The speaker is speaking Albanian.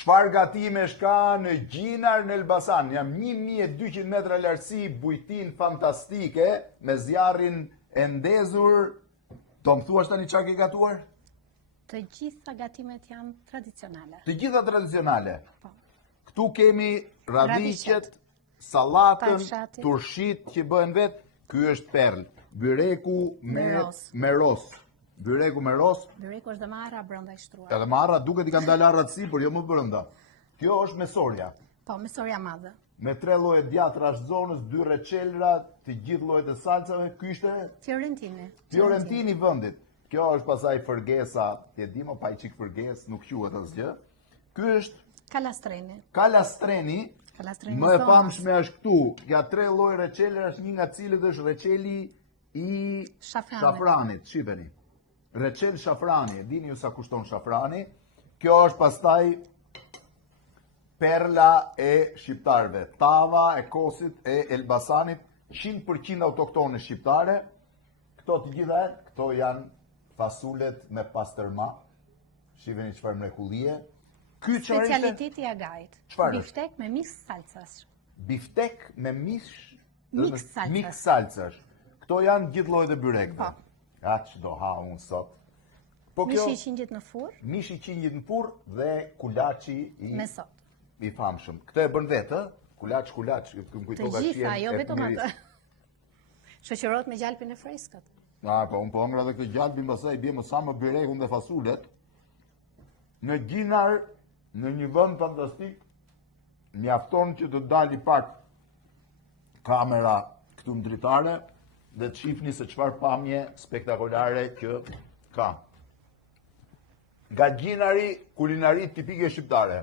Çfarë gatimesh ka në Gjinar në Elbasan? Jam 1200 metra lartësi, bujtin fantastike, me zjarrin e ndezur. Do më thuash tani çfarë ke gatuar? Të gjitha gatimet janë tradicionale. Të gjitha tradicionale. Po. Këtu kemi radhiqet, sallatën, Pafshatit. turshit që bëhen vetë. Ky është perl. Byreku me ros. Byreku me ros. Byreku është dhe marra brenda i shtruar. Edhe marra duket i kanë dalë arrat sipër, jo më brenda. Kjo është mesorja. Po, mesorja madhe. Me 3 lloje djatra zonës, 2 reçelra, të gjithë llojet e salcave. Ky ishte Fiorentini vendit. Kjo është pasaj fërgesa, ti e di më pa i çik fërges, nuk quhet asgjë. Ky është Kalastreni. Më e famshme është këtu. Ka 3 lloje reçelrash, një nga cilët është reçeli i shafranit. Shifeni. Reçel shafrani, dini ju sa kushton shafrani. Kjo është pastaj perla e shqiptarëve. Tava e Kosit e Elbasanit, 100% autoktone shqiptare. Këto të gjitha, këto janë fasulet me pastërma. Shifeni çfarë mrekullie. Specialiteti i Agajit. Biftek me mix salcash. Biftek me mix mix salcash. Këto janë gjithë llojet e byrekëve. Aq do ha unë sot. Mishi i qingjit në furr. Mishi i qingjit në furr dhe kulaçi i famshëm. Këtë e bën vetë, kulaç. Të gjitha, jo vetëm atë. Shoqërohet me gjalpin e freskët. Po, unë po ngra dhe këtë gjalpin, pastaj bie më sa më byrekun dhe fasulet. Në Gjinar, në një vend fantastik, mjafton që të dali pak kamera këtu në dritare dhe të shihni se çfarë pamje spektakolare që ka. Nga Gjinari, kulinari tipike shqiptare.